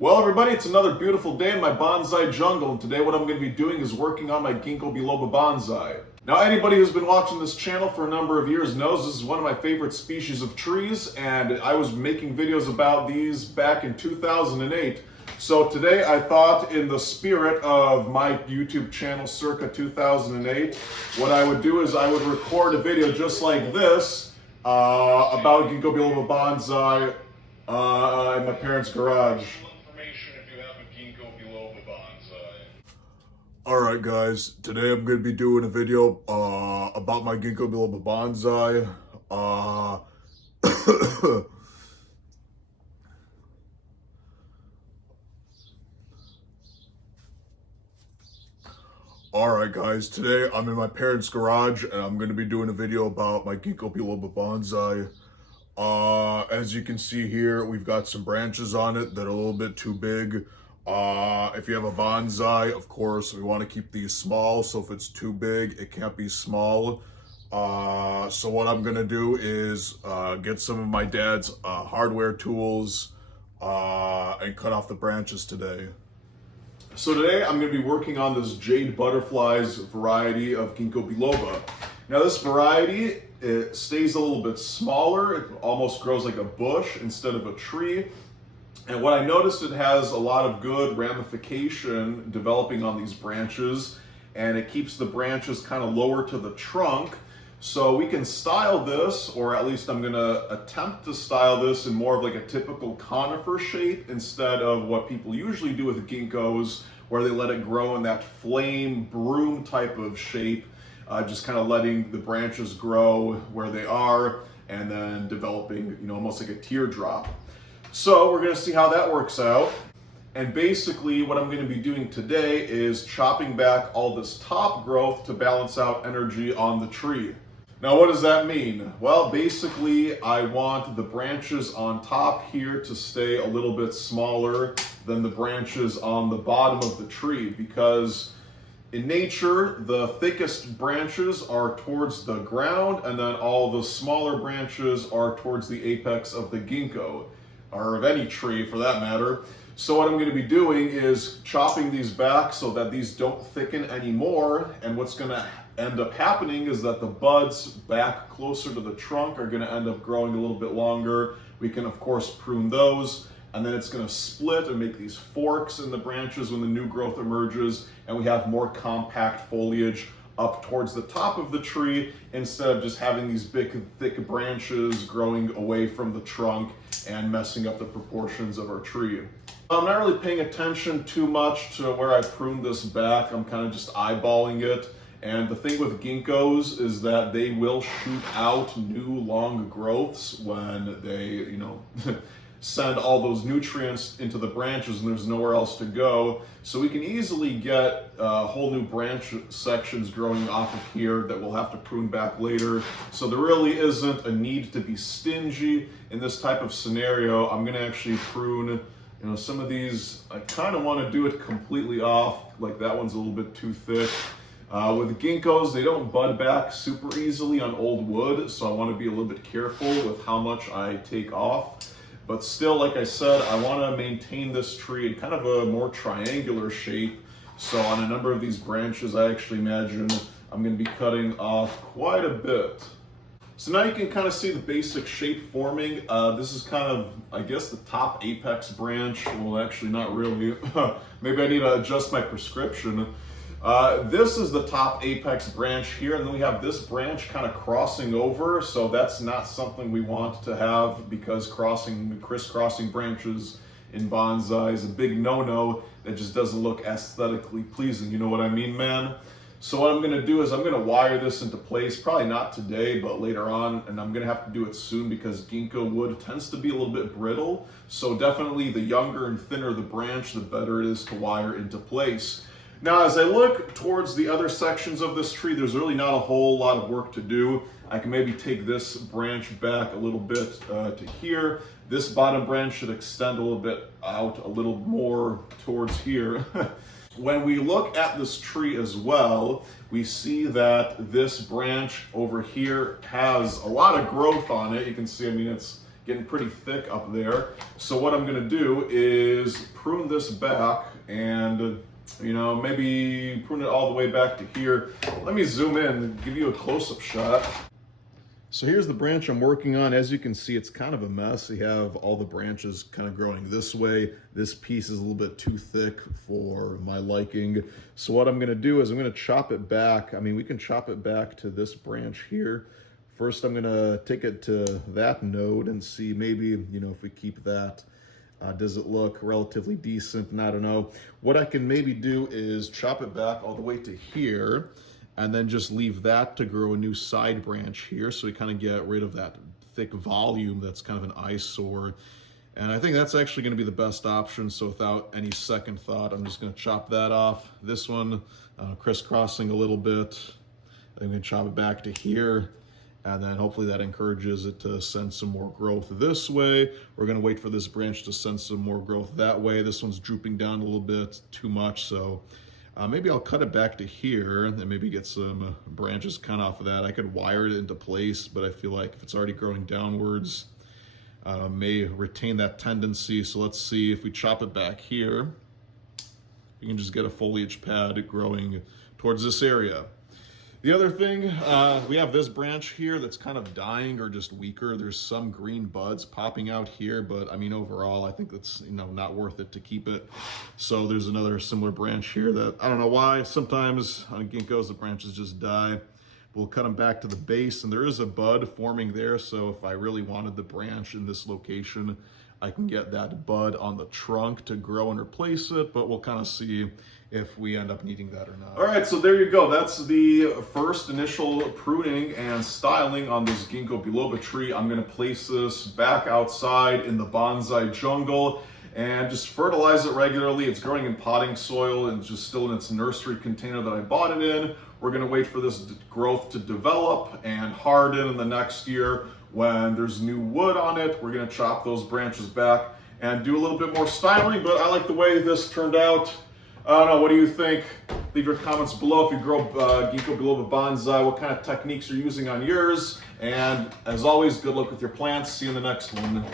Well, everybody, it's another beautiful day in my bonsai jungle, and today what I'm going to be doing is working on my Ginkgo biloba bonsai. Now, anybody who's been watching this channel for a number of years knows this is one of my favorite species of trees, and I was making videos about these back in 2008. So today I thought, in the spirit of my YouTube channel circa 2008, what I would do is I would record a video just like this about Ginkgo biloba bonsai in my parents' garage. Alright guys, today I'm going to be doing a video about my Ginkgo biloba bonsai. Alright guys, today I'm in my parents' garage and I'm going to be doing a video about my Ginkgo biloba bonsai. As you can see here, we've got some branches on it that are a little bit too big. If you have a bonsai, of course, we want to keep these small, so if it's too big, it can't be small. So what I'm going to do is get some of my dad's hardware tools and cut off the branches today. So today I'm going to be working on this Jade butterflies variety of Ginkgo biloba. Now this variety, it stays a little bit smaller, it almost grows like a bush instead of a tree. And what I noticed, it has a lot of good ramification developing on these branches, and it keeps the branches kind of lower to the trunk. So we can style this, or at least I'm going to attempt to style this in more of like a typical conifer shape instead of what people usually do with ginkgos, where they let it grow in that flame broom type of shape, just kind of letting the branches grow where they are and then developing, almost like a teardrop. So we're going to see how that works out. And basically what I'm going to be doing today is chopping back all this top growth to balance out energy on the tree. Now what does that mean? Well, basically I want the branches on top here to stay a little bit smaller than the branches on the bottom of the tree, because in nature, the thickest branches are towards the ground, and then all the smaller branches are towards the apex of the ginkgo, or of any tree for that matter. So what I'm going to be doing is chopping these back so that these don't thicken anymore, and what's going to end up happening is that the buds back closer to the trunk are going to end up growing a little bit longer. We can of course prune those, and then it's going to split and make these forks in the branches when the new growth emerges, and we have more compact foliage up towards the top of the tree instead of just having these big thick branches growing away from the trunk and messing up the proportions of our tree. I'm not really paying attention too much to where I pruned this back. I'm kind of just eyeballing it. And the thing with ginkgos is that they will shoot out new long growths when they, send all those nutrients into the branches and there's nowhere else to go. So we can easily get whole new branch sections growing off of here that we'll have to prune back later. So there really isn't a need to be stingy in this type of scenario. I'm going to actually prune, some of these. I kind of want to do it completely off, like that one's a little bit too thick. With ginkgos, they don't bud back super easily on old wood, so I want to be a little bit careful with how much I take off. But still, like I said, I want to maintain this tree in kind of a more triangular shape. So on a number of these branches, I actually imagine I'm going to be cutting off quite a bit. So now you can kind of see the basic shape forming. This is kind of, I guess, the top apex branch. Well, actually not really. Maybe I need to adjust my prescription. This is the top apex branch here, and then we have this branch kind of crossing over, so that's not something we want to have, because crisscrossing branches in bonsai is a big no-no that just doesn't look aesthetically pleasing, you know what I mean, man? So what I'm going to do is I'm going to wire this into place, probably not today, but later on, and I'm going to have to do it soon because ginkgo wood tends to be a little bit brittle, so definitely the younger and thinner the branch, the better it is to wire into place. Now, as I look towards the other sections of this tree, there's really not a whole lot of work to do. I can maybe take this branch back a little bit to here. This bottom branch should extend a little bit out a little more towards here. When we look at this tree as well, we see that this branch over here has a lot of growth on it. You can see, I mean, it's getting pretty thick up there. So what I'm gonna do is prune this back and maybe prune it all the way back to here. Let me zoom in and give you a close-up shot. So here's the branch I'm working on. As you can see, it's kind of a mess. You have all the branches kind of growing this way. This piece is a little bit too thick for my liking. So what I'm gonna do is I'm gonna chop it back. I mean, we can chop it back to this branch here. First, I'm gonna take it to that node and see maybe, if we keep that, does it look relatively decent? And I don't know. What I can maybe do is chop it back all the way to here, and then just leave that to grow a new side branch here, so we kind of get rid of that thick volume that's kind of an eyesore. And I think that's actually gonna be the best option, so without any second thought, I'm just gonna chop that off. This one, crisscrossing a little bit. I'm gonna chop it back to here, and then hopefully that encourages it to send some more growth this way. We're gonna wait for this branch to send some more growth that way. This one's drooping down a little bit too much, so maybe I'll cut it back to here and maybe get some branches cut off of that. I could wire it into place, but I feel like if it's already growing downwards, may retain that tendency. So let's see if we chop it back here, you can just get a foliage pad growing towards this area. The other thing, we have this branch here that's kind of dying or just weaker. There's some green buds popping out here, but I mean, overall, I think that's, not worth it to keep it. So there's another similar branch here that, I don't know why, sometimes on ginkgos, the branches just die. We'll cut them back to the base, and there is a bud forming there. So if I really wanted the branch in this location, I can get that bud on the trunk to grow and replace it, but we'll kind of see if we end up needing that or not. All right, so there you go. That's the first initial pruning and styling on this Ginkgo biloba tree. I'm gonna place this back outside in the bonsai jungle and just fertilize it regularly. It's growing in potting soil and just still in its nursery container that I bought it in. We're gonna wait for this growth to develop and harden in the next year. When there's new wood on it, we're gonna chop those branches back and do a little bit more styling, but I like the way this turned out. I don't know, what do you think? Leave your comments below if you grow Ginkgo biloba bonsai, what kind of techniques you're using on yours. And as always, good luck with your plants. See you in the next one.